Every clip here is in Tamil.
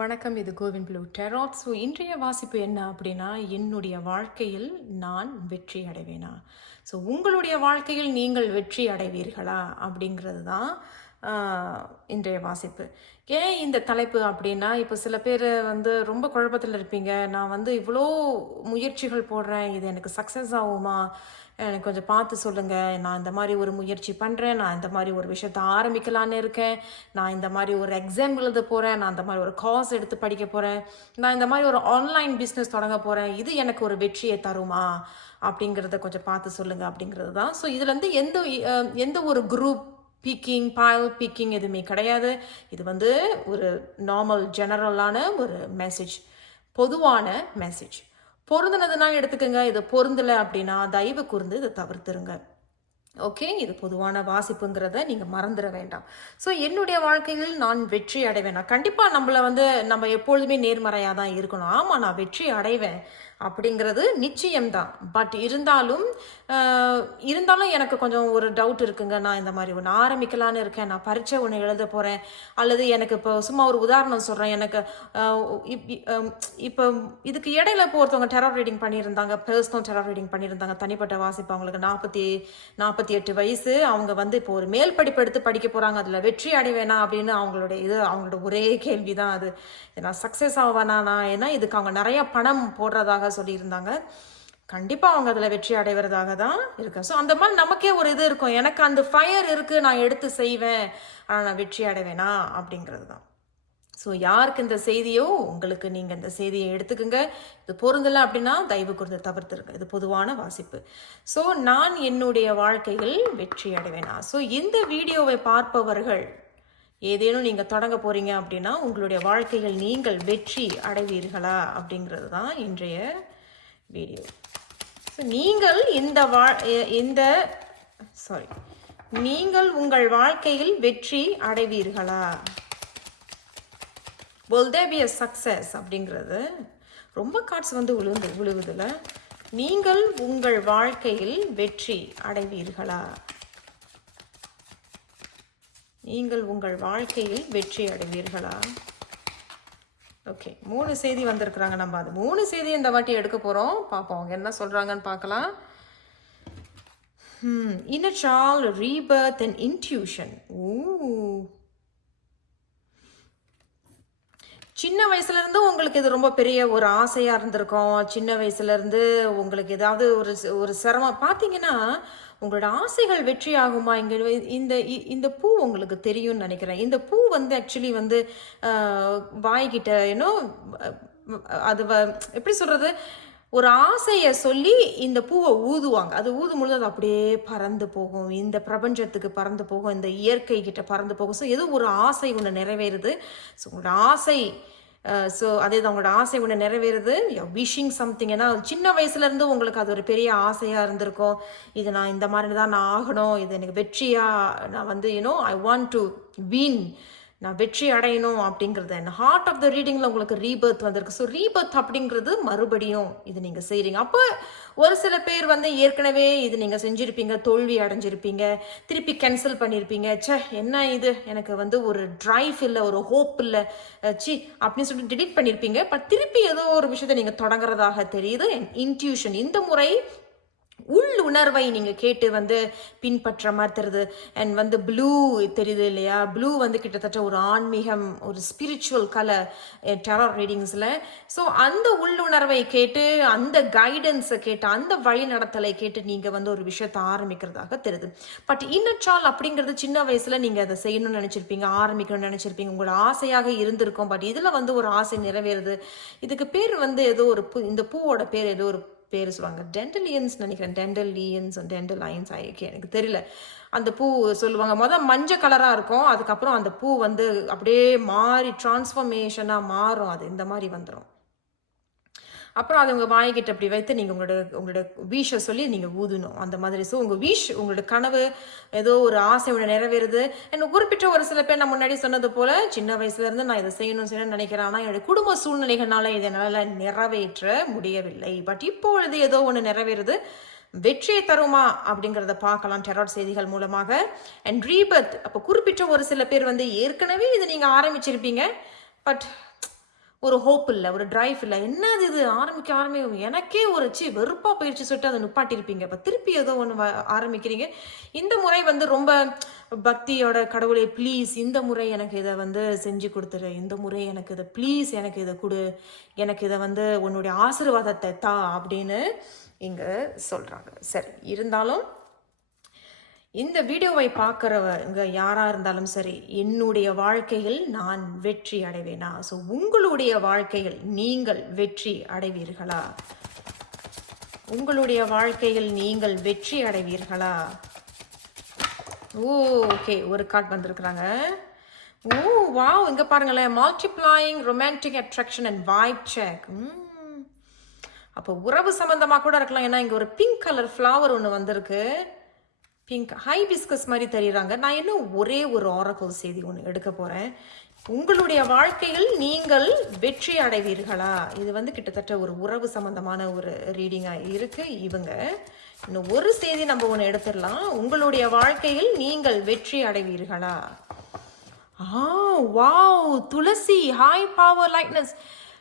வணக்கம் இது கோவின் ப்ளூ டெராட். ஸோ இன்றைய வாசிப்பு என்ன அப்படின்னா என்னுடைய வாழ்க்கையில் நான் வெற்றி அடைவேனா? ஸோ உங்களுடைய வாழ்க்கையில் நீங்கள் வெற்றி அடைவீர்களா? அப்படிங்கிறது தான் இன்றைய வாசிப்பு. ஏன் இந்த தலைப்பு அப்படின்னா இப்போ சில பேர் வந்து ரொம்ப குழப்பத்தில் இருப்பீங்க. நான் வந்து இவ்வளோ முயற்சிகள் போடுறேன் இது எனக்கு சக்ஸஸ் ஆகுமா? எனக்கு கொஞ்சம் பார்த்து சொல்லுங்கள் நான் இந்த மாதிரி ஒரு முயற்சி பண்ணுறேன் நான் இந்த மாதிரி ஒரு விஷயத்த ஆரம்பிக்கலான்னு இருக்கேன். நான் இந்த மாதிரி ஒரு எக்ஸாம் எழுத போகிறேன் நான் இந்த மாதிரி ஒரு காஸ் எடுத்து படிக்க போகிறேன் நான் இந்த மாதிரி ஒரு ஆன்லைன் பிஸ்னஸ் தொடங்க போகிறேன் இது எனக்கு ஒரு வெற்றியை தருமா? அப்படிங்கிறத கொஞ்சம் பார்த்து சொல்லுங்கள் அப்படிங்கிறது தான். ஸோ இதுலேருந்து எந்த எந்த ஒரு குரூப் பீக்கிங் பால் பீக்கிங் எதுவுமே கிடையாது. இது வந்து ஒரு நார்மல் ஜெனரலான ஒரு மெசேஜ் பொதுவான மெசேஜ் பொருந்தினதுனா எடுத்துக்கோங்க. இது பொருந்தலை அப்படின்னா தயவு கூர்ந்து இதை தவிர்த்துருங்க. ஓகே இது பொதுவான வாசிப்புங்கிறத நீங்கள் மறந்துட வேண்டாம். ஸோ என்னுடைய வாழ்க்கையில் நான் வெற்றி அடைவேன்? நான் கண்டிப்பாக நம்மளை வந்து நம்ம எப்பொழுதுமே நேர்மறையாக தான் இருக்கணும். ஆமாம் நான் வெற்றி அடைவேன். அப்படிங்கிறது நிச்சயம்தான். பட் இருந்தாலும் இருந்தாலும் எனக்கு கொஞ்சம் ஒரு டவுட் இருக்குங்க. நான் இந்த மாதிரி ஒன்று ஆரம்பிக்கலான்னு இருக்கேன். நான் பரீட்சை ஒன்று எழுத போகிறேன் அல்லது எனக்கு இப்போ சும்மா ஒரு உதாரணம் சொல்கிறேன் எனக்கு இப்போ இதுக்கு இடையில இப்போ ஒருத்தவங்க டெரர் ரீடிங் பண்ணியிருந்தாங்க. பர்சனல் டெரர் ரீடிங் பண்ணியிருந்தாங்க. தனிப்பட்ட வாசிப்பு அவங்களுக்கு நாற்பத்தி நாற்பத்தி எட்டு வயசு. அவங்க வந்து இப்போ ஒரு மேல் படிப்பு எடுத்து படிக்க போகிறாங்க அதில் வெற்றி அடைவேனா அப்படின்னு அவங்களுடைய இது அவங்களோட ஒரே கேள்வி தான் அது. ஏன்னா நான் சக்ஸஸ் ஆவானா நான் ஏன்னா இதுக்கு அவங்க நிறையா பணம் போடுறதாக சொல்லியிருந்தாங்க. கண்டிப்பாக அவங்க அதில் வெற்றி அடைவதாக தான் இருக்கு. ஸோ அந்த மாதிரி நமக்கே ஒரு இது இருக்கும். எனக்கு அந்த ஃபயர் இருக்குது நான் எடுத்து செய்வேன். ஆனால் நான் வெற்றி அடைவேனா? அப்படிங்கிறது தான். ஸோ யாருக்கு இந்த செய்தியோ உங்களுக்கு நீங்கள் இந்த செய்தியை எடுத்துக்கோங்க. இது பொருந்தலை அப்படின்னா தயவு குறித்து தவிர்த்துருங்க. இது பொதுவான வாசிப்பு. ஸோ நான் என்னுடைய வாழ்க்கையில் வெற்றி அடைவேனா? ஸோ இந்த வீடியோவை பார்ப்பவர்கள் ஏதேனும் நீங்கள் தொடங்க போகிறீங்க அப்படின்னா உங்களுடைய வாழ்க்கையில் நீங்கள் வெற்றி அடைவீர்களா அப்படிங்கிறது தான் இன்றைய வீடியோ. ஸோ நீங்கள் இந்த வா எ- இந்த சாரி நீங்கள் உங்கள் வாழ்க்கையில் வெற்றி அடைவீர்களா? Will there be a success அப்படிங்கிறது ரொம்ப கார்ட்ஸ் வந்து விழுந்து விழுவுதுல நீங்கள் உங்கள் வாழ்க்கையில் வெற்றி அடைவீர்களா? நீங்கள் உங்கள் வாழ்க்கையில் வெற்றி அடைவீர்களா? ஓகே மூணு செய்தி வந்திருக்கிறாங்க. நம்ம அது மூணு செய்தி இந்த வாட்டி எடுக்க போகிறோம் பார்ப்போம் அவங்க என்ன சொல்கிறாங்கன்னு பார்க்கலாம். இன்னர் சால் ரீபர்த் அண்ட் இன்ட்யூஷன் ஊ சின்ன வயசுலேருந்து உங்களுக்கு இது ரொம்ப பெரிய ஒரு ஆசையாக இருந்திருக்கும். சின்ன வயசுலேருந்து உங்களுக்கு ஏதாவது ஒரு ஒரு சிரமம். பார்த்தீங்கன்னா உங்களோட ஆசைகள் வெற்றி ஆகுமா இந்த இ- இந்த பூ உங்களுக்கு தெரியும்னு நினைக்கிறேன். இந்த பூ வந்து ஆக்சுவலி வந்து வாய்கிட்ட ஏன்னோ அது வ- எப்படி சொல்கிறது ஒரு ஆசையை சொல்லி இந்த பூவை ஊதுவாங்க. அது ஊதும் பொழுது அது அப்படியே பறந்து போகும். இந்த பிரபஞ்சத்துக்கு பறந்து போகும். இந்த இயற்கை கிட்ட பறந்து போகும். ஸோ ஏதோ ஒரு ஆசை ஒன்று நிறைவேறுது. ஸோ உங்களோட ஆசை ஸோ அதே தான் உங்களோட ஆசை ஒன்று நிறைவேறுது. விஷிங் சம்திங் ஏன்னா சின்ன வயசுலேருந்து உங்களுக்கு அது ஒரு பெரிய ஆசையாக இருந்திருக்கும். இது நான் இந்த மாதிரி தான் நான் ஆகணும். இது எனக்கு வெற்றியாக நான் வந்து you know I want to win நான் வெற்றி அடையணும் அப்படிங்கிறது ஹார்ட் ஆஃப் த ரீடிங்கில் உங்களுக்கு ரீபர்த் வந்திருக்கு. ஸோ ரீபர்த் அப்படிங்கிறது மறுபடியும் இது நீங்கள் செய்கிறீங்க அப்போ ஒரு சில பேர் வந்து ஏற்கனவே இது நீங்கள் செஞ்சுருப்பீங்க தோல்வி அடைஞ்சிருப்பீங்க திருப்பி கேன்சல் பண்ணியிருப்பீங்க ச்சே என்ன இது? எனக்கு வந்து ஒரு ட்ரைவ் இல்லை ஒரு ஹோப் இல்லை. சி அப்படின்னு சொல்லிட்டு டிலீட் பண்ணியிருப்பீங்க பட் திருப்பி ஏதோ ஒரு விஷயத்தை நீங்கள் தொடங்குறதாக தெரியுது. இன்ட்யூஷன் இந்த முறை உள் உணர்வை நீங்கள் கேட்டு வந்து பின்பற்ற மாதிரி தெரியுது அண்ட் வந்து ப்ளூ தெரியுது இல்லையா? ப்ளூ வந்து கிட்டத்தட்ட ஒரு ஆன்மீகம் ஒரு ஸ்பிரிச்சுவல் கலர் டெரர் ரீடிங்ஸில் ஸோ அந்த உள்ளுணர்வை கேட்டு அந்த கைடன்ஸை கேட்டு அந்த வழி நடத்தலை கேட்டு நீங்கள் வந்து ஒரு விஷயத்தை ஆரம்பிக்கிறதாக தெரியுது. பட் இன்னச்சால் அப்படிங்கிறது சின்ன வயசில் நீங்கள் அதை செய்யணும்னு நினச்சிருப்பீங்க ஆரம்பிக்கணும்னு நினச்சிருப்பீங்க. உங்களோட ஆசையாக இருந்திருக்கும். பட் இதில் வந்து ஒரு ஆசை நிறைவேறுது. இதுக்கு பேர் வந்து ஏதோ ஒரு பூ இந்த பூவோட பேர் ஏதோ ஒரு பேர் சொல்லுவாங்க. டென்டலியன்ஸ் நினைக்கிறேன். டென்டலியன்ஸ் டென்டல் லைன்ஸ் ஆகிருக்கு. எனக்கு தெரியல. அந்த பூ சொல்லுவாங்க. மொதல் மஞ்சள் கலராக இருக்கும். அதுக்கப்புறம் அந்த பூ வந்து அப்படியே மாறி டிரான்ஸ்ஃபர்மேஷனாக மாறும். அது இந்த மாதிரி வந்துடும் அப்புறம் அதை உங்கள் வாய்கிட்ட அப்படி வைத்து நீங்கள் உங்களோட உங்களோட வீஷை சொல்லி நீங்கள் ஊதணும். அந்த மாதிரி. ஸோ உங்கள் வீஷ் உங்களோட கனவு ஏதோ ஒரு ஆசை ஒன்று நிறைவேறுது. எனக்கு குறிப்பிட்ட ஒரு சில பேர் நான் முன்னாடி சொன்னது போல் சின்ன வயசுலேருந்து நான் இதை செய்யணும் செய்யணும்னு நினைக்கிறேன். ஆனால் என்னுடைய குடும்ப சூழ்நிலைகள்னால இதை என்னால் நிறைவேற்ற முடியவில்லை. பட் இப்பொழுது ஏதோ ஒன்று நிறைவேறுது. வெற்றியை தருமா அப்படிங்கிறத பார்க்கலாம் டெராட் செய்திகள் மூலமாக. அண்ட் ரீபத் அப்போ குறிப்பிட்ட ஒரு சில பேர் வந்து ஏற்கனவே இதை நீங்கள் ஆரம்பிச்சிருப்பீங்க. பட் ஒரு ஹோப் இல்லை ஒரு டிரைவ் இல்லை. என்னது இது? ஆரம்பிக்க ஆரம்பிக்கும் எனக்கே ஒரு சி வெறுப்பாக போயிடுச்சு சொல்லிட்டு அதை நிப்பாட்டியிருப்பீங்க இப்போ திருப்பி ஏதோ ஒன்று ஆரம்பிக்கிறீங்க. இந்த முறை வந்து ரொம்ப பக்தியோட கடவுளை ப்ளீஸ் இந்த முறை எனக்கு இதை வந்து செஞ்சு கொடுத்துரு. இந்த முறை எனக்கு இதை ப்ளீஸ் எனக்கு இதை கொடு. எனக்கு இதை வந்து உன்னுடைய ஆசீர்வாதத்தை தா அப்படின்னு இங்கே சொல்கிறாங்க சரி இருந்தாலும் இந்த வீடியோவை பார்க்குறவங்க யாராக இருந்தாலும் சரி என்னுடைய வாழ்க்கையில் நான் வெற்றி அடைவேனா? ஸோ உங்களுடைய வாழ்க்கையில் நீங்கள் வெற்றி அடைவீர்களா? உங்களுடைய வாழ்க்கையில் நீங்கள் வெற்றி அடைவீர்களா? ஓ ஓகே ஒரு கார்ட் வந்திருக்கிறாங்க. ஓ வா இங்கே பாருங்களேன். Multiplying romantic attraction and vibe check அப்போ உறவு சம்மந்தமாக கூட இருக்கலாம். ஏன்னா இங்கே ஒரு பிங்க் கலர் ஃப்ளவர் ஒன்று வந்திருக்கு. பிங்க் ஹை பிஸ்கஸ் மாதிரி தெரியுறாங்க. நான் இன்னும் ஒரே ஒரு ஆரக்கல் செய்தி ஒன்று எடுக்க போகிறேன் உங்களுடைய வாழ்க்கையில் நீங்கள் வெற்றி அடைவீர்களா? இது வந்து கிட்டத்தட்ட ஒரு உறவு சம்பந்தமான ஒரு ரீடிங்காக இருக்குது இவங்க இன்னும் ஒரு செய்தி நம்ம ஒன்று எடுத்துடலாம். உங்களுடைய வாழ்க்கையில் நீங்கள் வெற்றி அடைவீர்களா? ஆ wow Tulsi high power lightness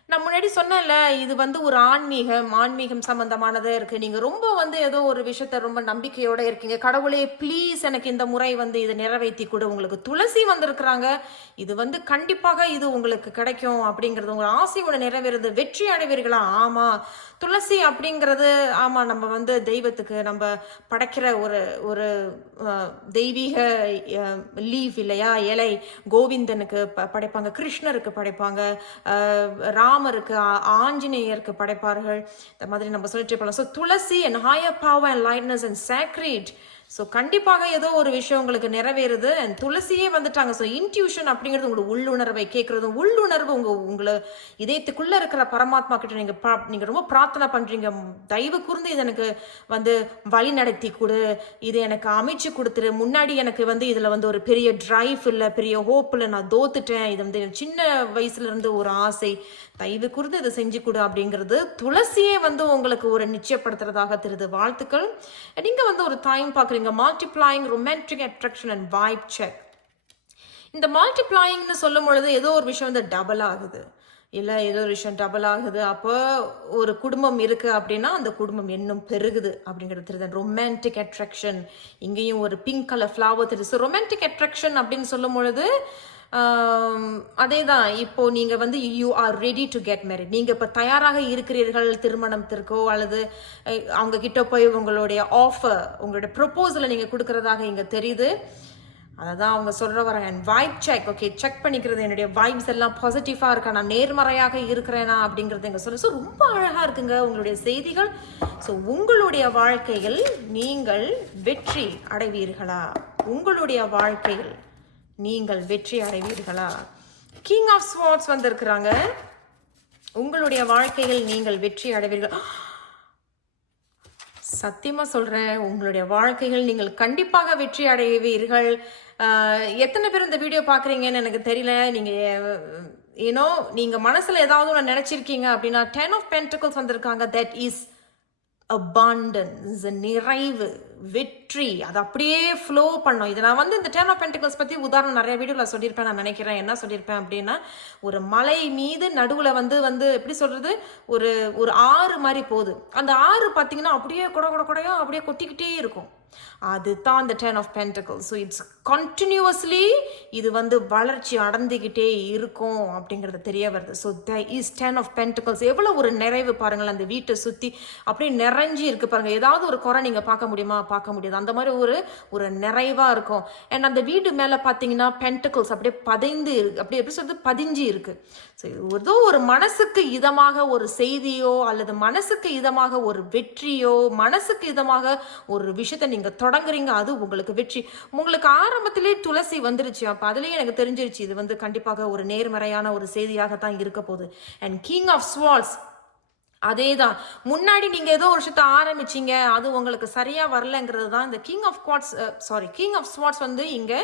நான் முன்னாடி சொன்னேன்ல இது வந்து ஒரு ஆன்மீகம் ஆன்மீகம் சம்பந்தமானதா இருக்குது நீங்கள் ரொம்ப வந்து ஏதோ ஒரு விஷயத்த ரொம்ப நம்பிக்கையோடு இருக்கீங்க. கடவுளே ப்ளீஸ் எனக்கு இந்த முறை வந்து இதை நிறைவேற்றி கொடு. உங்களுக்கு துளசி வந்திருக்கிறாங்க. இது வந்து கண்டிப்பாக இது உங்களுக்கு கிடைக்கும் அப்படிங்கிறது உங்கள் ஆசையோட நிறைவேறது. வெற்றி அடைவீர்களா? ஆமாம் துளசி அப்படிங்கிறது ஆமாம் நம்ம வந்து தெய்வத்துக்கு நம்ம படைக்கிற ஒரு ஒரு தெய்வீக லீஃப் இல்லையா? இலை கோவிந்தனுக்கு ப- படைப்பாங்க கிருஷ்ணருக்கு படைப்பாங்க. ரா ராமருக்கு ஆஞ்சநேயருக்கு படைப்பார்கள். இந்த மாதிரி நம்ம சொல்லிட்டு போகலாம் so Tulsi and higher power and lightness and sacred so கண்டிப்பாக ஏதோ ஒரு விஷயம் உங்களுக்கு நிறைவேறுது. அண்ட் துளசியே வந்துட்டாங்க. ஸோ இன்ட்யூஷன் அப்படிங்கிறது உங்களோட உள்ளுணர்வை கேட்குறதும் உள்ளுணர்வு உங்கள் உங்களை இதயத்துக்குள்ளே இருக்கிற பரமாத்மா கிட்ட நீங்கள் ப்ரா நீங்கள் ரொம்ப பிரார்த்தனை பண்ணுறீங்க தயவு கூர்ந்து இது எனக்கு வந்து வழி நடத்தி கொடு. இது எனக்கு அமைச்சு கொடுத்துரு. முன்னாடி எனக்கு வந்து இதில் வந்து ஒரு பெரிய ட்ரைவ் இல்லை பெரிய ஹோப் இல்லை. நான் தோத்துட்டேன். இது வந்து எனக்கு சின்ன வயசுலேருந்து ஒரு ஆசை. தயவு கூர்ந்து இதை செஞ்சு கொடு அப்படிங்கிறது துளசியே வந்து உங்களுக்கு ஒரு நிச்சயப்படுத்துறதாக தெரியுது வாழ்த்துக்கள். நீங்கள் வந்து ஒரு டைம் பார்க்குறீங்க. Multiplying romantic attraction and vibe check இந்த மல்டிப்ளாயிங்னு சொல்லும் பொழுது ஏதோ ஒரு விஷயம் வந்து டபுள் ஆகுது. இல்லை ஏதோ ஒரு விஷயம் டபுள் ஆகுது. அப்போ ஒரு குடும்பம் இருக்குது அப்படின்னா அந்த குடும்பம் இன்னும் பெருகுது அப்படிங்கிறது தெரியுது. ரொமான்டிக் அட்ராக்ஷன் இங்கேயும் ஒரு பிங்க் கலர் ஃப்ளவர் தெரியுது. ஸோ ரொமான்டிக் அட்ராக்ஷன் அப்படின்னு சொல்லும் பொழுது Um, அதே தான் இப்போ நீங்க வந்து you are ready to get married நீங்க இப்போ தயாராக இருக்கிறீர்கள் திருமணத்திற்கோ அல்லது அவங்க கிட்ட போய் உங்களுடைய ஆஃபர் உங்களுடைய ப்ரொப்போசலை நீங்க கொடுக்கறதாக இங்க தெரியுது. அதை தான் அவங்க சொல்ற வராங்க and vibe check okay check பண்ணிக்கிறது என்னுடைய வைப்ஸ் எல்லாம் பாசிட்டிவாக இருக்கா நான் நேர்மறையாக இருக்கிறேனா அப்படிங்கிறது எங்க சொல்லு. ஸோ ரொம்ப அழகா இருக்குங்க உங்களுடைய செய்திகள். ஸோ உங்களுடைய வாழ்க்கையில் நீங்கள் வெற்றி அடைவீர்களா? உங்களுடைய வாழ்க்கையில் நீங்கள் வெற்றி அடைவீர்களா? கிங் ஆஃப் ஸ்வார்ட்ஸ் வந்திருக்கிறாங்க. உங்களுடைய வாழ்க்கையில் நீங்கள் வெற்றி அடைவீர்கள். சத்தியமா சொல்றேன் உங்களுடைய வாழ்க்கைகள் நீங்கள் கண்டிப்பாக வெற்றி அடைவீர்கள். எத்தனை பேர் இந்த வீடியோ பார்க்குறீங்கன்னு எனக்கு தெரியல. நீங்கள் ஏனோ நீங்கள் மனசில் ஏதாவது ஒன்று நினச்சிருக்கீங்க அப்படின்னா டென் ஆஃப் பென்டிகல்ஸ் வந்திருக்காங்க. தட் இஸ் அபாண்டன்ஸ் நிறைவு. வெற்றி. அது அப்படியே ஃப்ளோ பண்ணும். இது நான் வந்து இந்த டேர்ன் ஆஃப் பென்டிகல்ஸ் பற்றி உதாரணம் நிறைய வீடியோவில் சொல்லியிருப்பேன் நான் நினைக்கிறேன். என்ன சொல்லியிருப்பேன் அப்படின்னா ஒரு மலை மீது நடுவில் வந்து வந்து எப்படி சொல்கிறது ஒரு ஒரு ஆறு மாதிரி போகுது. அந்த ஆறு பார்த்தீங்கன்னா அப்படியே கொட கொட குடையும் அப்படியே கொட்டிக்கிட்டே இருக்கும். அதுதான் அந்த ten of pentacle so it's continuously இது வந்து வளர்ச்சி அடைந்துக்கிட்டே இருக்கும் அப்படிங்கிறது தெரிய வருது. So the is ten of pentacles எவ்வளோ ஒரு நிறைவு பாருங்கள் அந்த வீட்டை சுற்றி அப்படியே நிறைஞ்சி இருக்கு பாருங்க. ஏதாவது ஒரு குறை நீங்கள் பார்க்க முடியுமா? பார்க்க முடியாது. அந்த மாதிரி ஒரு ஒரு நிறைவாக இருக்கும். அண்ட் அந்த வீடு மேலே பார்த்தீங்கன்னா பென்டக்கல்ஸ் அப்படியே பதைந்து இருக்கு அப்படியே எப்படி சொல்றது? பதிஞ்சு இருக்கு. ஸோ ஏதோ ஒரு மனசுக்கு இதமாக ஒரு செய்தியோ அல்லது மனசுக்கு இதமாக ஒரு வெற்றியோ மனசுக்கு இதமாக ஒரு விஷயத்தை நீங்கள் தொடங்குறீங்க அது உங்களுக்கு வெற்றி. உங்களுக்கு ஆரம்பத்திலே துளசி வந்துருச்சு. அப்போ அதுலேயே எனக்கு தெரிஞ்சிருச்சு இது வந்து கண்டிப்பாக ஒரு நேர்மறையான ஒரு செய்தியாகத்தான் இருக்க போகுது. அண்ட் கிங் ஆஃப் ஸ்வால்ஸ் அதே தான் முன்னாடி நீங்க ஏதோ ஒரு விஷயத்த ஆரம்பிச்சீங்க அது உங்களுக்கு சரியா வரலங்கிறது தான் இந்த king of quads sorry king of swords வந்து இங்கே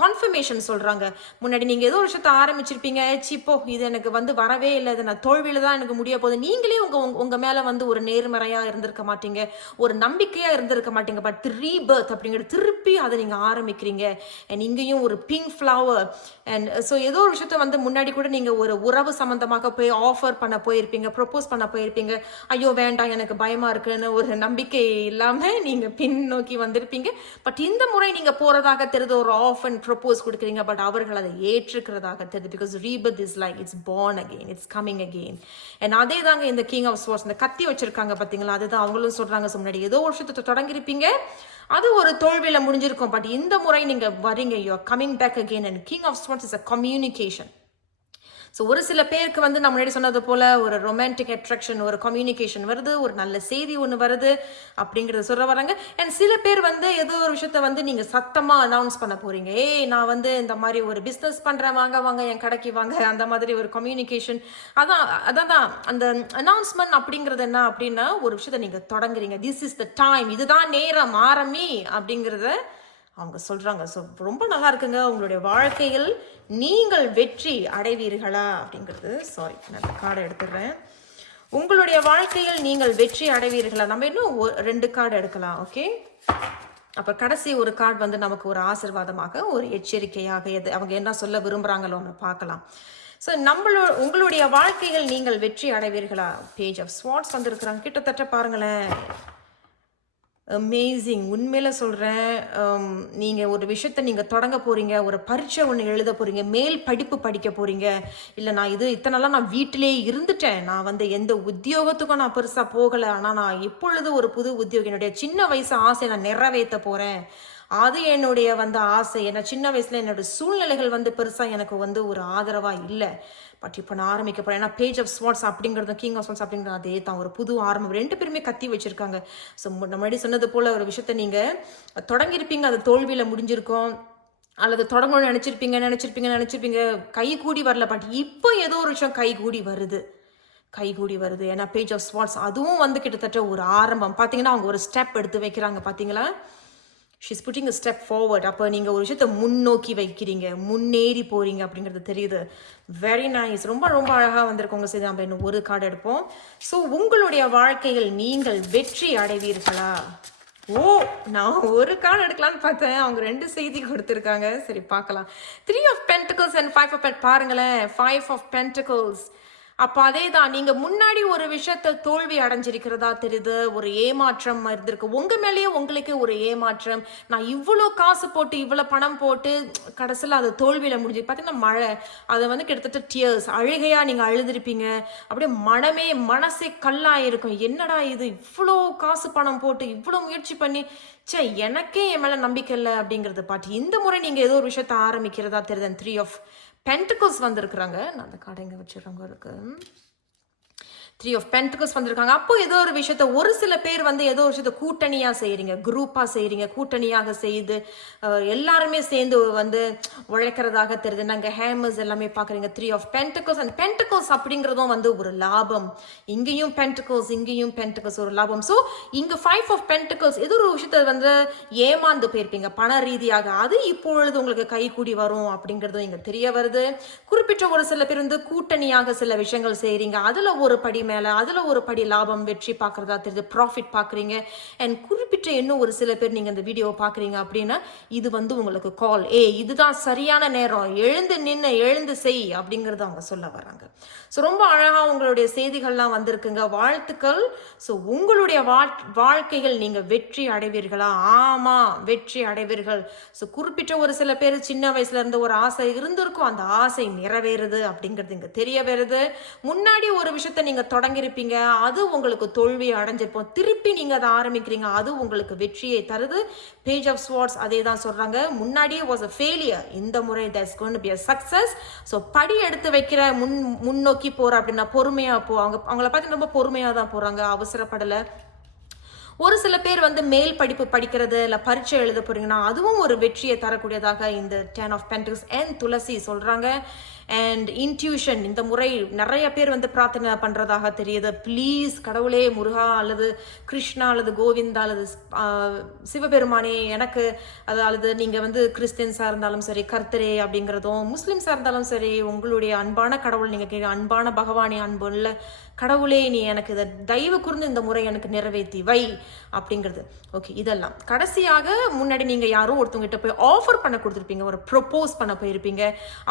கான்ஃபர்மேஷன் சொல்கிறாங்க முன்னாடி நீங்கள் ஏதோ ஒரு விஷயத்த ஆரம்பிச்சிருப்பீங்க சிப்போ இது எனக்கு வந்து வரவே இல்லை இது நான் தோல்வியில் தான் எனக்கு முடிய போகுது. நீங்களே உங்கள் உங்கள் மேலே வந்து ஒரு நேர்மறையாக இருந்திருக்க மாட்டீங்க. ஒரு நம்பிக்கையாக இருந்திருக்க மாட்டீங்க. பட் ரீபர்த் அப்படிங்கிறது திருப்பி அதை நீங்கள் ஆரம்பிக்கிறீங்க. அண்ட் இங்கேயும் ஒரு பிங்க் ஃப்ளவர் அண்ட் ஸோ ஏதோ ஒரு விஷயத்த வந்து முன்னாடி கூட நீங்கள் ஒரு உறவு சம்மந்தமாக போய் ஆஃபர் பண்ண போயிருப்பீங்க ப்ரொப்போஸ் பண்ண போயிருப்பீங்க. ஐயோ வேண்டாம் எனக்கு பயமாக இருக்குன்னு ஒரு நம்பிக்கை இல்லாமல் நீங்கள் பின்னோக்கி வந்திருப்பீங்க. பட் இந்த முறை நீங்கள் போகிறதாக தெரிஞ்ச ஒரு ஆஃபர் அண்ட் ப்ரொப்போஸ் கொடுக்குறீங்க பட் அவர்கள் அதை ஏற்றுக்கிறதாக தெரியுது. Because rebirth is like it's born again it's coming again and அதே தாங்க இந்த கிங் ஆஃப் ஸ்வார்ட்ஸ் இந்த கத்தி வச்சிருக்காங்க பார்த்தீங்களா அதுதான் அவங்களும் சொல்கிறாங்க முன்னாடி ஏதோ ஒரு விஷயத்தை தொடங்கியிருப்பீங்க அது ஒரு தோல்வியில் முடிஞ்சிருக்கும். பட் இந்த முறை நீங்கள் வரீங்க you are coming back again and king of swords is a communication so ஒரு சில பேருக்கு வந்து நம்ம முன்னாடி சொன்னது போல ஒரு ரொமான்டிக் அட்ராக்ஷன் ஒரு கம்யூனிகேஷன் வருது ஒரு நல்ல செய்தி ஒன்று வருது அப்படிங்கிறத சொல்ல வராங்க. அண்ட் சில பேர் வந்து ஏதோ ஒரு விஷயத்த வந்து நீங்கள் சத்தமாக அனௌன்ஸ் பண்ண போறீங்க. ஏய் நான் வந்து இந்த மாதிரி ஒரு பிஸ்னஸ் பண்ணுறேன் வாங்க வாங்க என் கடைக்கு வாங்க அந்த மாதிரி ஒரு கம்யூனிகேஷன் அதான் அதான் தான் அந்த அனௌன்ஸ்மெண்ட் அப்படிங்கிறது என்ன அப்படின்னா ஒரு விஷயத்த நீங்கள் தொடங்குறீங்க. திஸ் இஸ் த டைம் இதுதான் நேரம் ஆரம்பி அப்படிங்கிறத அவங்க சொல்கிறாங்க ஸோ ரொம்ப நல்லா இருக்குங்க. உங்களுடைய வாழ்க்கையில் நீங்கள் வெற்றி அடைவீர்களா? அப்படிங்கிறது சாரி நான் அந்த கார்டை எடுத்துடுறேன். உங்களுடைய வாழ்க்கையில் நீங்கள் வெற்றி அடைவீர்களா? நம்ம இன்னும் ரெண்டு கார்டு எடுக்கலாம் ஓகே அப்போ கடைசி ஒரு கார்டு வந்து நமக்கு ஒரு ஆசிர்வாதமாக ஒரு எச்சரிக்கையாக எது அவங்க என்ன சொல்ல விரும்புகிறாங்களோ பார்க்கலாம். ஸோ நம்மளோ உங்களுடைய வாழ்க்கையில் நீங்கள் வெற்றி அடைவீர்களா? பேஜ் ஆஃப் ஸ்வாட்ஸ் வந்திருக்கிறாங்க. கிட்டத்தட்ட பாருங்களேன். அமேசிங் உண்மையில சொல்கிறேன் நீங்கள் ஒரு விஷயத்த நீங்கள் தொடங்க போகிறீங்க ஒரு பரீட்சை ஒன்று எழுத போகிறீங்க மேல் படிப்பு படிக்க போகிறீங்க இல்லை நான் இது இத்தனை நாளா நான் வீட்டிலே இருந்துட்டேன். நான் வந்து எந்த உத்தியோகத்துக்கும் நான் பெருசாக போகலை. ஆனால் நான் இப்பொழுது ஒரு புது உத்தியோகம் என்னுடைய சின்ன வயசு ஆசை நான் நிறைவேற்ற போகிறேன் அது என்னுடைய வந்து ஆசை. ஏன்னா சின்ன வயசுல என்னோட சூழ்நிலைகள் வந்து பெருசாக எனக்கு வந்து ஒரு ஆதரவாக இல்லை. பட் இப்போ நான் ஆரம்பிக்க போகிறேன் ஏன்னா பேஜ் ஆஃப் ஸ்வாட்ஸ் அப்படிங்கிறது கிங் ஆஃப் ஸ்வாட்ஸ் அப்படிங்கிறது அதே தான் ஒரு புது ஆரம்பம். ரெண்டு பேருமே கத்தி வச்சுருக்காங்க. ஸோ முன்னாடி சொன்னது போல் ஒரு விஷயத்த நீங்கள் தொடங்கியிருப்பீங்க. அது தோல்வியில் முடிஞ்சிருக்கும். அல்லது தொடங்கணும்னு நினச்சிருப்பீங்க நினச்சிருப்பீங்க நினச்சிருப்பீங்க. கை கூடி வரல. பட் இப்போ ஏதோ ஒரு விஷயம் கை கூடி வருது. கைகூடி வருது. ஏன்னா பேஜ் ஆஃப் ஸ்வாட்ஸ் அதுவும் வந்து கிட்டத்தட்ட ஒரு ஆரம்பம். பார்த்தீங்கன்னா அவங்க ஒரு ஸ்டெப் எடுத்து வைக்கிறாங்க. பார்த்தீங்களா she's putting a step forward அப்போ நீங்கள் ஒரு விஷயத்தை முன்னோக்கி வைக்கிறீங்க. முன்னேறி போகிறீங்க அப்படிங்கிறது தெரியுது. வெரி நைஸ் ரொம்ப ரொம்ப அழகாக வந்திருக்கோங்க சரி நம்ம இன்னும் ஒரு கார்டு எடுப்போம். ஸோ உங்களுடைய வாழ்க்கையில் நீங்கள் வெற்றி அடைவீர்களா? ஓ நான் ஒரு கார்டு எடுக்கலாம்னு பார்த்தேன். அவங்க ரெண்டு செய்தி கொடுத்துருக்காங்க. சரி பார்க்கலாம். Three of pentacles and five of bed பாருங்களேன். ஃபைவ் ஆஃப் பென்டிகல்ஸ் அப்போ அதே தான் நீங்கள் முன்னாடி ஒரு விஷயத்த தோல்வி அடைஞ்சிருக்கிறதா தெரியுது ஒரு ஏமாற்றம் இருந்திருக்கு. உங்கள் மேலேயே உங்களுக்கு ஒரு ஏமாற்றம். நான் இவ்வளோ காசு போட்டு இவ்வளோ பணம் போட்டு கடைசியில் அது தோல்வியில் முடிஞ்சு பார்த்தீங்கன்னா மழை. அதை வந்து கிட்டத்தட்ட டியர்ஸ் அழுகையாக நீங்கள் அழுதுருப்பீங்க. அப்படியே மனமே மனசே கல்லாக இருக்கும் என்னடா இது? இவ்வளோ காசு பணம் போட்டு இவ்வளோ முயற்சி பண்ணி ச்சே எனக்கே என் மேலே நம்பிக்கை இல்லை அப்படிங்கிறது. பாட்டி இந்த முறை நீங்கள் ஏதோ ஒரு விஷயத்த ஆரம்பிக்கிறதா தெரியுது த்ரீ ஆஃப் பென்டிகல்ஸ் வந்திருக்கிறாங்க. நான் அந்த கார்டை இங்கே வச்சுருக்கவங்களுக்கு த்ரீ ஆஃப் பென்டிகல்ஸ் வந்திருக்காங்க. அப்போ ஏதோ ஒரு விஷயத்த ஒரு சில பேர் வந்து ஏதோ ஒரு விஷயத்த கூட்டணியாக செய்கிறீங்க குரூப்பாக செய்கிறீங்க கூட்டணியாக செய்து எல்லாருமே சேர்ந்து வந்து உழைக்கிறதாக தெரியுது. நாங்கள் ஹேமர்ஸ் எல்லாமே பார்க்குறீங்க. Three of pentacles and pentacles அப்படிங்கிறதும் வந்து ஒரு லாபம். இங்கேயும் பென்டிகல்ஸ் இங்கேயும் பென்டிகல்ஸ் ஒரு லாபம். ஸோ இங்கே ஃபைவ் ஆஃப் பென்டிகல்ஸ் ஏதோ ஒரு விஷயத்த வந்து ஏமாந்து போயிருப்பீங்க. பண ரீதியாக. அது இப்பொழுது உங்களுக்கு கை கூடி வரும் அப்படிங்கிறதும் இங்கே தெரிய வருது. குறிப்பிட்ட ஒரு சில பேர் வந்து கூட்டணியாக சில விஷயங்கள் செய்கிறீங்க அதில் ஒரு படி மேலே அதில் ஒரு படி லாபம் வெற்றி பார்க்குறதா தெரியுது ப்ராஃபிட் பார்க்குறீங்க. அண்ட் குறிப்பிட்ட இன்னும் ஒரு சில பேர் நீங்கள் இந்த வீடியோவை பார்க்குறீங்க அப்படின்னா இது வந்து உங்களுக்கு கால் ஏ இதுதான் சரியான நேரம். எழுந்து நின்று எழுந்து செய் அப்படிங்கிறத அவங்க சொல்ல வராங்க. ஸோ ரொம்ப அழகாக உங்களுடைய செய்திகள்லாம் வந்திருக்குங்க. வாழ்த்துக்கள். ஸோ உங்களுடைய வாழ்- வாழ்க்கைகள் நீங்கள் வெற்றி அடைவீர்களா? ஆமாம் வெற்றி அடைவீர்கள். ஸோ குறிப்பிட்ட ஒரு சில பேர் சின்ன வயசுல இருந்து ஒரு ஆசை இருந்திருக்கும். அந்த ஆசை நிறைவேறுது அப்படிங்கிறது இங்கே தெரிய வருது. முன்னாடி ஒரு விஷயத்த நீங்கள் தொடங்கியிருப்பீங்க. அது உங்களுக்கு தோல்வியை அடைஞ்சிருப்போம் திருப்பி நீங்கள் அதை ஆரம்பிக்கிறீங்க. அது உங்களுக்கு வெற்றியை தருது. பேஜ் ஆஃப் ஸ்வார்ட்ஸ் அதே தான் சொல்கிறாங்க முன்னாடியே வாஸ் அ ஃபெயிலியர் இந்த முறை that's gone be a success so படி எடுத்து வைக்கிற முன் முன்னோக்கி போகிற அப்படின்னா பொறுமையாக போ. அவங்க அவங்கள பார்த்து ரொம்ப பொறுமையாக தான் போகிறாங்க அவசரப்படலை. ஒரு சில பேர் வந்து மேல் படிப்பு படிக்கிறது இல்லை பரீட்சை எழுத போறீங்கன்னா அதுவும் ஒரு வெற்றியை தரக்கூடியதாக இந்த டென் ஆஃப் பென்டில்ஸ் அண்ட் துளசி சொல்றாங்க. அண்ட் இன்ட்யூஷன் இந்த முறை நிறைய பேர் வந்து பிரார்த்தனை பண்ணுறதாக தெரியுது. ப்ளீஸ் கடவுளே முருகா அல்லது கிருஷ்ணா அல்லது கோவிந்தா அல்லது சிவபெருமானே எனக்கு அதாவது நீங்கள் வந்து கிறிஸ்டின்ஸாக இருந்தாலும் சரி கர்த்தரே அப்படிங்கிறதும் முஸ்லீம்ஸாக இருந்தாலும் சரி உங்களுடைய அன்பான கடவுள் நீங்கள் கேட்க அன்பான பகவானே அன்பு இல்லை கடவுளே நீ எனக்கு இதை தயவு கூர்ந்து இந்த முறை எனக்கு நிறைவேற்றி வை அப்படிங்கிறது. ஓகே இதெல்லாம். கடைசியாக முன்னாடி நீங்கள் யாரோ ஒருத்தவங்ககிட்ட போய் ஆஃபர் பண்ண கொடுத்துருப்பீங்க ஒரு ப்ரொப்போஸ் பண்ண போயிருப்பீங்க.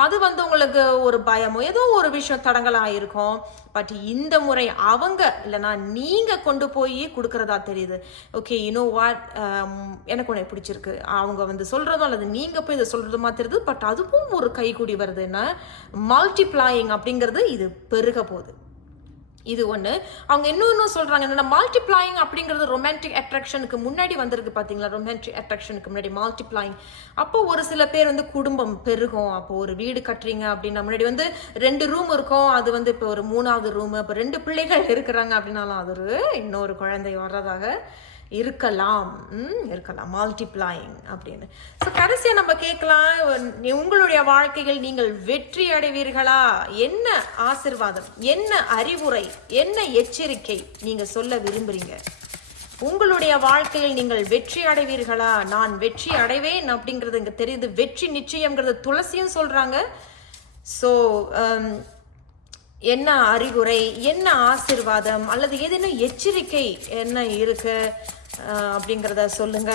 அது வந்து உங்களுக்கு ஒரு பயமோ ஏதோ ஒரு விஷயம் தடங்கலாக இருக்கும் பட் இந்த முறை அவங்க இல்லைன்னா நீங்கள் கொண்டு போய் கொடுக்குறதா தெரியுது. ஓகே யூனோ வாட் எனக்கு உன்னை பிடிச்சிருக்கு. அவங்க வந்து சொல்கிறதும் அல்லது நீங்கள் போய் இதை சொல்கிறதுமா தெரியுது. பட் அதுவும் ஒரு கைகூடி வருதுன்னா மல்டிப்ளாயிங் அப்படிங்கிறது இது பெருக போகுது. இது ஒன்று அவங்க இன்னொன்று சொல்கிறாங்க என்னன்னா மல்டிப்ளாயிங் அப்படிங்கிறது ரொமான்டிக் அட்ராக்ஷனுக்கு முன்னாடி வந்திருக்கு பார்த்தீங்களா ரொமான்டிக் அட்ராக்ஷனுக்கு முன்னாடி மல்டிப்ளாயிங் அப்போ ஒரு சில பேர் வந்து குடும்பம் பெருகும். அப்போ ஒரு வீடு கட்டுறீங்க அப்படின்னா முன்னாடி வந்து ரெண்டு ரூம் இருக்கும். அது வந்து இப்போ ஒரு மூணாவது ரூம் அப்போ ரெண்டு பிள்ளைகள் இருக்கிறாங்க அப்படின்னாலும் அது ஒரு இன்னொரு குழந்தை வர்றதாக இருக்கலாம். ம், இருக்கலாம். மல்டிப்ளாயிங் அப்படின்னு. ஸோ கடைசியாக நம்ம கேட்கலாம் உங்களுடைய வாழ்க்கையில் நீங்கள் வெற்றி அடைவீர்களா? என்ன ஆசிர்வாதம்? என்ன அறிவுரை? என்ன எச்சரிக்கை நீங்கள் சொல்ல விரும்புறீங்க? உங்களுடைய வாழ்க்கையில் நீங்கள் வெற்றி அடைவீர்களா? நான் வெற்றி அடைவேன் அப்படிங்கிறது இங்கே தெரியுது. வெற்றி நிச்சயங்கிறது துளசியும் சொல்கிறாங்க ஸோ um, என்ன அறிகுறை என்ன ஆசிர்வாதம் அல்லது ஏதேனும் எச்சரிக்கை என்ன இருக்கு அப்படிங்கிறத சொல்லுங்க.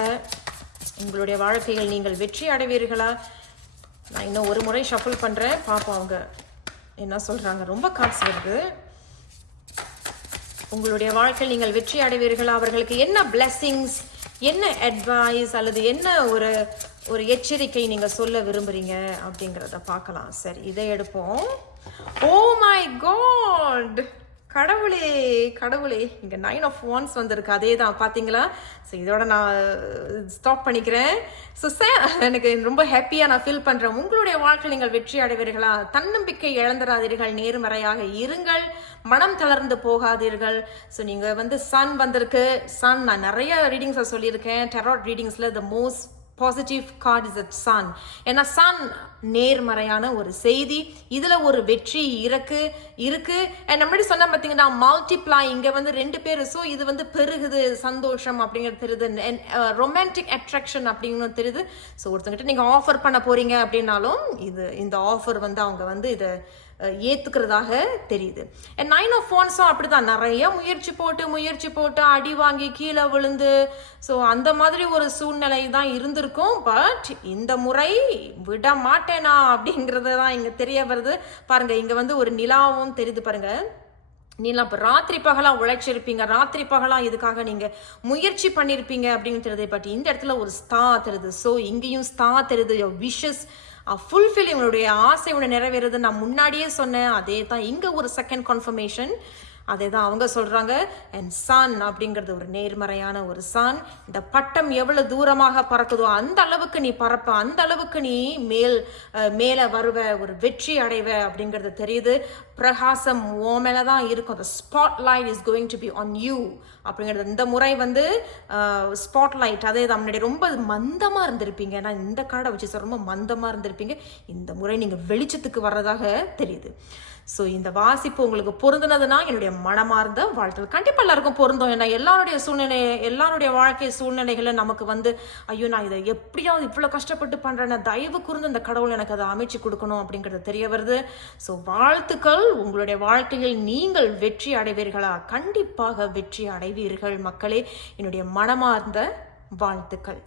உங்களுடைய வாழ்க்கையில் நீங்கள் வெற்றி அடைவீர்களா? நான் இன்னும் ஒரு முறை ஷஃபிள் பண்ணுறேன் பார்ப்போம் அவங்க என்ன சொல்கிறாங்க ரொம்ப காசு வருது. உங்களுடைய வாழ்க்கையில் நீங்கள் வெற்றி அடைவீர்களா? அவர்களுக்கு என்ன பிளெஸ்ஸிங்ஸ் என்ன அட்வைஸ் அல்லது என்ன ஒரு ஒரு எச்சரிக்கை நீங்கள் சொல்ல விரும்புறீங்க? அப்படிங்கிறத பார்க்கலாம். சரி இதை எடுப்போம். ஓ மை காட் கடவுளே கடவுளே. இங்கே நைன் ஆஃப் ஒன்ஸ் வந்திருக்கு. அதே தான் பார்த்தீங்களா ஸோ இதோட நான் uh, ஸ்டாப் பண்ணிக்கிறேன். ஸோ எனக்கு ரொம்ப ஹாப்பியாக நான் ஃபீல் பண்ணுறேன் உங்களுடைய வாழ்க்கையில் நீங்கள் வெற்றி அடைவீர்களா? தன்னம்பிக்கை இழந்துடாதீர்கள் நேர்மறையாக இருங்கள். மனம் தளர்ந்து போகாதீர்கள். ஸோ நீங்கள் வந்து சன் வந்திருக்கு. சன் நான் நிறைய ரீடிங்ஸை சொல்லியிருக்கேன். Tarot ரீடிங்ஸில் the most positive card is a sun ஏன்னா சன் நேர்மறையான ஒரு செய்தி. இதில் ஒரு வெற்றி இருக்கு இருக்கு. அண்ட் நம்ம முன்னாடி சொன்ன பார்த்தீங்கன்னா மல்டிப்ளை இங்கே வந்து ரெண்டு பேர். ஸோ இது வந்து பெருகுது சந்தோஷம் அப்படிங்கிறது தெரியுது. ரொமான்டிக் அட்ராக்ஷன் அப்படிங்கிறது தெரியுது. ஸோ ஒருத்தங்கிட்ட நீங்கள் ஆஃபர் பண்ண போறீங்க அப்படின்னாலும் இது இந்த ஆஃபர் வந்து அவங்க வந்து இதை ஏற்றுக்கிறதாக தெரியுது. நைன் ஆஃப் ஃபோன்ஸும் அப்படிதான் நிறைய முயற்சி போட்டு முயற்சி போட்டு அடி வாங்கி கீழே விழுந்து ஸோ அந்த மாதிரி ஒரு சூழ்நிலை தான் இருந்திருக்கும். பட் இந்த முறை விட மாட்டேனா அப்படிங்கிறது தான் இங்கே தெரிய வருது. பாருங்கள் இங்கே வந்து ஒரு நிலாவும் தெரியுது பாருங்கள் நீலாம் இப்போ ராத்திரி பகலாக உழைச்சிருப்பீங்க. ராத்திரி பகலாக இதுக்காக நீங்கள் முயற்சி பண்ணியிருப்பீங்க அப்படின்னு தெரியுது. பட் இந்த இடத்துல ஒரு ஸ்தா தெரியுது. ஸோ இங்கேயும் ஸ்தா தெரியுது. விஷஸ் ஃபுல்ஃபில் இவனுடைய ஆசை உன்னை நிறைவேறது. நான் முன்னாடியே சொன்னேன் அதே தான் இங்கே ஒரு செகண்ட் கன்ஃபர்மேஷன் அதே தான் அவங்க சொல்கிறாங்க அண்ட் சன் அப்படிங்கிறது ஒரு நேர்மறையான ஒரு சன். இந்த பட்டம் எவ்வளவு தூரமாக பறக்குதோ அந்த அளவுக்கு நீ பறப்ப அந்த அளவுக்கு நீ மேல் மேலே வருவ ஒரு வெற்றி அடைவ அப்படிங்கிறது தெரியுது. பிரகாசம் ஓ மேலே தான் இருக்கும். Spotlight is going to be on you அப்படிங்கிறது. இந்த முறை வந்து ஸ்பாட் லைட் அதே தான் முன்னாடி ரொம்ப மந்தமாக இருந்திருப்பீங்க. ஏன்னா இந்த கார்டை வச்சு சொல்ல ரொம்ப மந்தமாக இருந்திருப்பீங்க. இந்த முறை நீங்கள் வெளிச்சத்துக்கு வர்றதாக தெரியுது. ஸோ இந்த வாசிப்பு உங்களுக்கு பொருந்தினதுன்னா என்னுடைய மனமார்ந்த வாழ்த்துக்கள். கண்டிப்பாக எல்லாருக்கும் பொருந்தும். ஏன்னா எல்லாருடைய சூழ்நிலை எல்லாருடைய வாழ்க்கை சூழ்நிலைகளை நமக்கு வந்து ஐயோ நான் இதை எப்படியாவது இவ்வளோ கஷ்டப்பட்டு பண்ணுறேன் தயவு கூர்ந்து இந்த கடவுள் எனக்கு அதை அமைச்சு கொடுக்கணும் அப்படிங்கிறது தெரிய வருது. ஸோ வாழ்த்துக்கள். உங்களுடைய வாழ்க்கையில் நீங்கள் வெற்றி அடைவீர்களா? கண்டிப்பாக வெற்றி அடைவீர்கள் மக்களே. என்னுடைய மனமார்ந்த வாழ்த்துக்கள்.